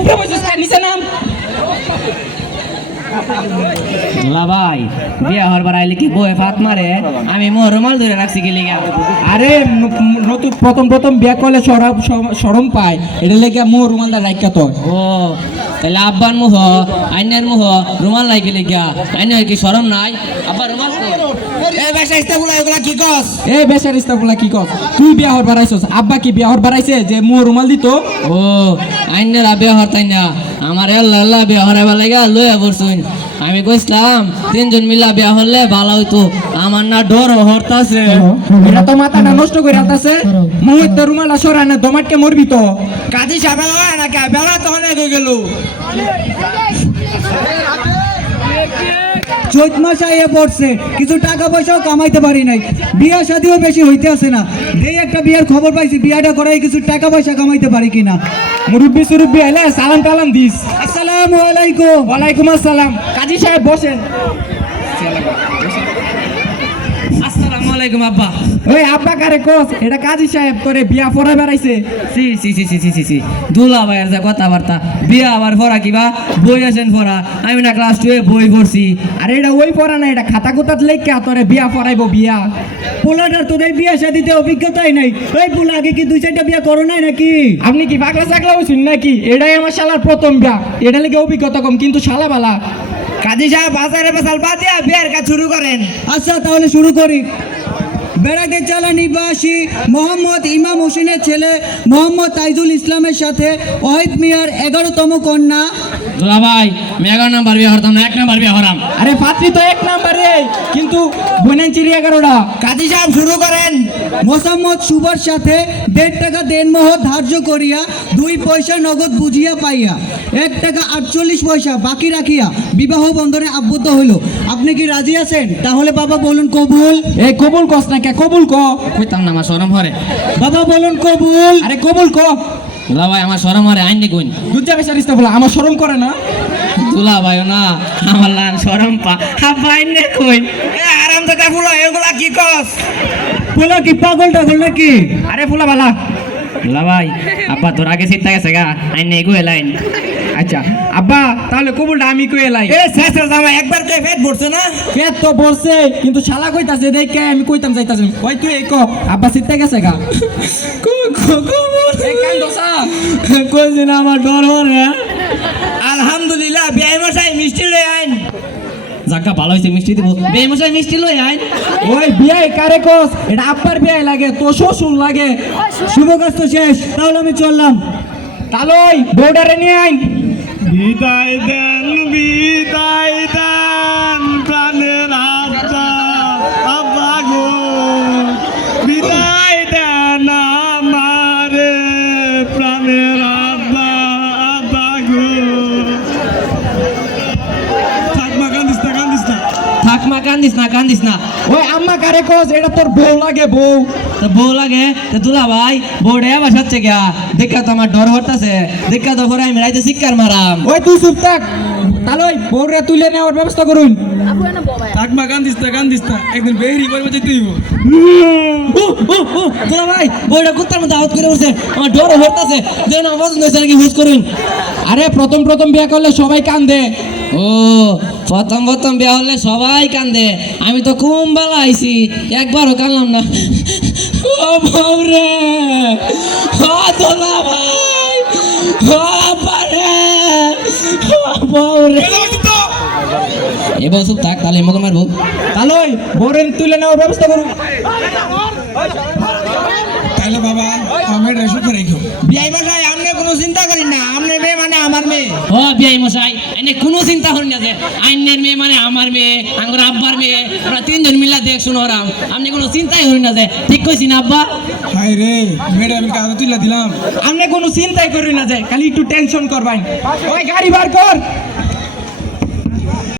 উপরে বসে নিচে নাম ভাই বিয়া হরবার আইলে কি বয়ে ফাত মারে আমি মোর রুমাল ধরে রাখছি কি লিগা আরে নতুন প্রথম বিয়া করলে শরম পায় এটা লেগে মোর রুমালটা রাখা তো ও তাহলে আব্বার মুহ আইনের মুহ রুমাল নাই কি লিগা আইনের কি শরম নাই আব্বা রুমাল তুই বিয়া হরবার আইছস আব্বা কি বিয়া হরবার আইছে যে মোর রুমাল দিত ও আইনেরা বিয়া হরতাই না আমার আল্লাহ বিয়া হরাইবার লাগা লইয়া পড়ছুন আমি কইছিলাম তিনজন মিলা বিয়া হলে ভালো হইতো আমার না ডর হরতাছে এটা তো মাথা না নষ্ট করে আলতাছে মুহূর্তে রুমালটা সরায় না দমাটকে মরবি তো কাজী সাহেব নাকি বেলা তখন হয়ে গেল চৈত মাস আইয়া পড়ছে, কিছু টাকা পয়সাও কামাইতে পারি নাই, বিয়া শাদিও বেশি হইতে আসে না। এই একটা বিয়ার খবর পাইছি, বিয়াটা করাই কিছু টাকা পয়সা কামাইতে পারি কিনা। মুরব্বি সুরব্বি আইলে সালাম টালাম দিস। আসসালামু আলাইকুম। ওয়ালাইকুম আসসালাম। কাজী সাহেব বসেন। আসসালামু আলাইকুম আব্বা। ওই আব্বা কারে কোস, এটা কাজী সাহেব তোরে বিয়া পড়াই বেড়াইছে। সি সি সি সি সি সি দুলা ভাইয়ের যে কথাবার্তা, বিয়া আবার পড়া কিবা বই আছেন পড়া, আমি না ক্লাস 2 বই পড়ছি। আর এটা ওই পড়া না, এটা খাতা কুতাত লেখা তোরে বিয়া পড়াইবো। বিয়া পোলাটার তোদের বিয়া শাদিতে অভিজ্ঞতাই নাই। ওই পোলা আগে কি 2-4টা বিয়া করো নাই নাকি? আপনি কি পাগলা ছাগলা হইছেন নাকি? এটাই আমার শালার প্রথম বিয়া, এটা লেগে অভিজ্ঞতা কম, কিন্তু শালা বালা। কাজী সাহেব বাজারে বেসাল বাদ দিয়া বিয়ের কাজ শুরু করেন। আচ্ছা তাহলে শুরু করি। বেড়াগের চালা নিবাসী মোহাম্মদ ইমাম হোসেনের ছেলে মোহাম্মদ তাইজুল ইসলামের সাথে ওয়াহিদ মিয়ার 11তম কন্যা। দুলা ভাই আমি 11 নাম্বার বিয়া হরতাম না, 1 নাম্বার বিয়া হরাম। আরে পাত্রী তো 1 নাম্বারে, কিন্তু বোনেন চিড়ি 11টা। কাজী সাহেব শুরু করেন। মোসাম্মদ সুবার সাথে 1.5 টাকা দেনমোহর ধার্য করিয়া 2 পয়সা নগদ বুঝিয়া পাইয়া 1 টাকা 48 পয়সা বাকি রাখিয়া বিবাহ বন্ধনে আবদ্ধ হইল। আপনি কি রাজি আছেন? তাহলে বাবা বলুন কবুল। এই কবুল কস না কে? কবুল ক। কইতাম না আমার শরম হরে। বাবা বলুন কবুল। আরে কবুল ক। দুলা ভাই আমার শরম হরে, আইন কইন। দুজা বেচারিস্তা বলা আমার শরম করে না। দুলা ভাই না আমার লান শরম পা, আব্বা আইন কইন। আরাম থেকে ফুলো এগুলা কি কস? পোলা কি পাগল টাগল নাকি? আরে ফুলা বালা। দুলা ভাই আব্বা তোর আগে চিন্তা গেছে গা, আইন কই লাইন। আচ্ছা আব্বা তাহলে কবুলটা আমি কই এলাই। এ শেষের জামা একবার কে পেট ভরছে না? পেট তো বলছে, কিন্তু শালা কইতাছে দেখে আমি কইতাম যাইতাছি। ওই তুই এই ক, আব্বা চিন্তা গেছে গা। এই কান দোসা কইছি না আমার ডর হরে। আলহামদুলিল্লাহ বিয়াই মশাই মিষ্টি লই আইন। জাগা ভালো হইছে, মিষ্টি দিব। বেই মশাই মিষ্টি লই আইন। ওই বিয়াই কারে কস? এটা আব্বার বিয়াই লাগে, তো শ্বশুর লাগে। শুভ কাজ তো শেষ, তাহলে আমি চললাম। তাহলে ওই বউডারে নিয়ে আইন। বিদায় দেন প্রাণের আত্মা আব্বা গো, বিদায় দেন আমারে প্রাণের আব্বা আব্বা গো। থাকমা কান্দিস না থাক মা কান্দিস না, কান্দিস না। ওই আম্মা কারে কস? এটা তোর বউ লাগে, বউ। তো বউ লাগে তো দুলা ভাই বউডে আবার হচ্ছে গিয়া দেখা তো আমার ডর হরতাছে, দেখা তো পরে আমি রাইতে শিক্ষার মারাম। ওই তুই চুপ থাক। তাহলে ওই বউরে তুলে নেওয়ার ব্যবস্থা করুন। থাকমা কান্দিস না একদিন বেহরি করবো যে তুই দুলা ভাই বউটা কুত্তার মধ্যে আউট করে উঠছে, আমার ডর হরতাছে। দেন আমার পছন্দ হয়েছে নাকি হুজ করুন। আরে প্রথম বিয়ে করলে সবাই কান্দে। ও প্রথম বিয়া হলে সবাই কান্দে, আমি তো কুম বেলা আইছি, একবারও কানলাম না। ও বউরে, ও দুলা ভাই, ও বারে, ও বউরে। এবার চুপ থাক, তাহলে মুখে মারবো। তাহলে ওই বউরে তুলে নেওয়ার ব্যবস্থা করুন। তাহলে বাবা আমি রেশন করে রেখো। বিয়াই মশাই আপনি কোনো চিন্তা করেন না, আপনার মেয়ে মানে আমার মেয়ে। ও বিয়াই মশাই আইনে কোনো চিন্তা করেন না, যে আইনের মেয়ে মানে আমার মেয়ে, আঙ্গুর আব্বার মেয়ে, আমরা 3 জন মিলা দেখ শুনো রাম। আপনি কোনো চিন্তাই করেন না, যে ঠিক কইছি না আব্বা? হাই রে মেয়েটা আমি কাজে তুলে দিলাম। আপনি কোনো চিন্তাই করি না, যে খালি একটু টেনশন করবেন। ওই গাড়ি বার কর।